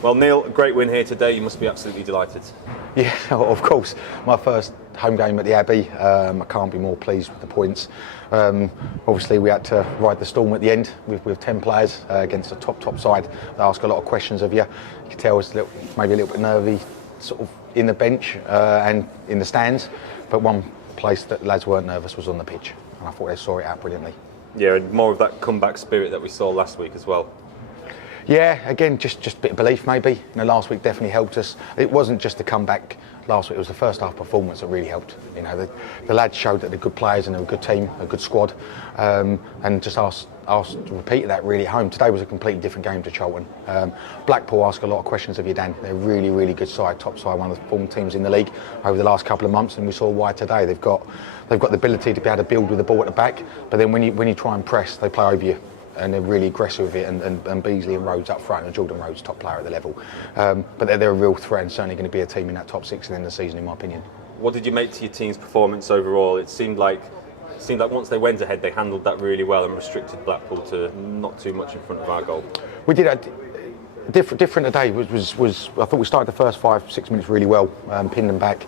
Well, Neil, a great win here today. You must be absolutely delighted. Yeah, of course. My first home game at the Abbey. I can't be more pleased with the points. Obviously, we had to ride the storm at the end with 10 players against a top side. They ask a lot of questions of you. You can tell us maybe a little bit nervy, sort of in the bench and in the stands. But one place that lads weren't nervous was on the pitch, and I thought they saw it out brilliantly. Yeah, and more of that comeback spirit that we saw last week as well. Yeah, again, just a bit of belief maybe. You know, last week definitely helped us. It wasn't just the comeback last week, it was the first half performance that really helped. You know, the lads showed that they're good players and they're a good team, a good squad, and just asked to repeat that really at home. Today was a completely different game to Charlton. Blackpool ask a lot of questions of you, Dan. They're a really, really good side, top side, one of the form teams in the league over the last couple of months, and we saw why today. They've got the ability to be able to build with the ball at the back, but then when you try and press, they play over you. And they're really aggressive with it, and Beasley and Rhodes up front, and Jordan Rhodes top player at the level. But they're a real threat, and certainly going to be a team in that top six at the end of the season, in my opinion. What did you make to your team's performance overall? It seemed like once they went ahead, they handled that really well and restricted Blackpool to not too much in front of our goal. We did a different today. Was I thought we started the first 5-6 minutes really well, pinned them back,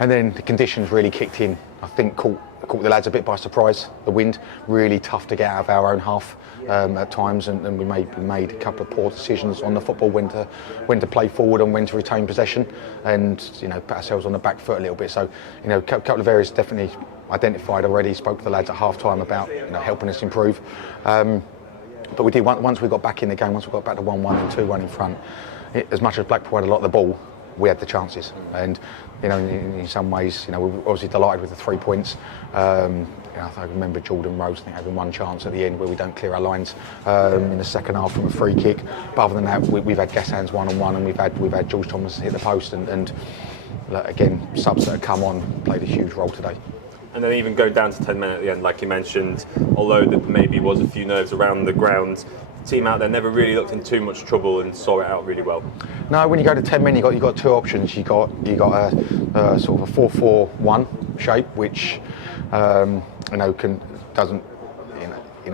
and then the conditions really kicked in. I think caught the lads a bit by surprise. The wind really tough to get out of our own half at times, and we made a couple of poor decisions on the football, when to play forward and when to retain possession, and put ourselves on the back foot a little bit. So a couple of areas definitely identified already. Spoke to the lads at half time about helping us improve. But we did once we got back in the game. Once we got back to 1-1 and 2-1 in front. As much as Blackpool had a lot of the ball, we had the chances, and in some ways, we were obviously delighted with the 3 points. I remember Jordan Rhodes, I think, having one chance at the end where we don't clear our lines in the second half from a free kick. But other than that, we've had Gassan's 1-on-1, and we've had George Thomas hit the post, and again, subs that have come on played a huge role today. And then even go down to 10 men at the end, like you mentioned, although there maybe was a few nerves around the ground, the team out there never really looked in too much trouble and saw it out really well. No, when you go to 10 men, you got two options. You got a sort of a 4-4-1 shape, which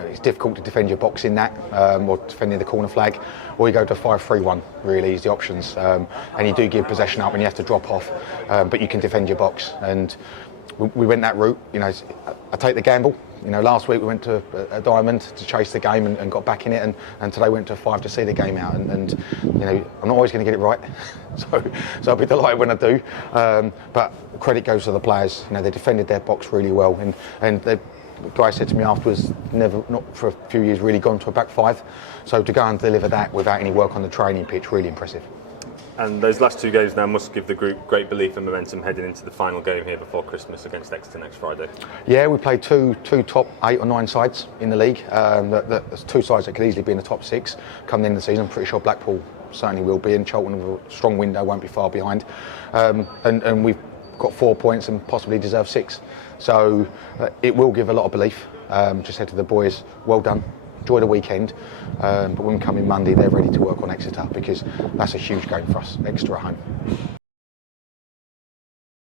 it's difficult to defend your box in that, or defending the corner flag, or you go to 5-3-1. Really is the options, and you do give possession up and you have to drop off, but you can defend your box. And we went that route. I take the gamble. Last week we went to a diamond to chase the game and got back in it, and today went to 5 to see the game out. And I'm not always going to get it right, so I'll be delighted when I do. But credit goes to the players. They defended their box really well, and the guy said to me afterwards, not for a few years really gone to a back five. So to go and deliver that without any work on the training pitch, really impressive. And those last two games now must give the group great belief and momentum heading into the final game here before Christmas against Exeter next Friday. Yeah, we played two top 8 or 9 sides in the league. There's two sides that could easily be in the top 6 come the end of the season. I'm pretty sure Blackpool certainly will be, and Charlton with a strong window won't be far behind. And we've got 4 points and possibly deserve 6. So it will give a lot of belief. Just said to the boys, well done. Enjoy the weekend, but when we come in Monday, they're ready to work on Exeter, because that's a huge game for us, Exeter at home.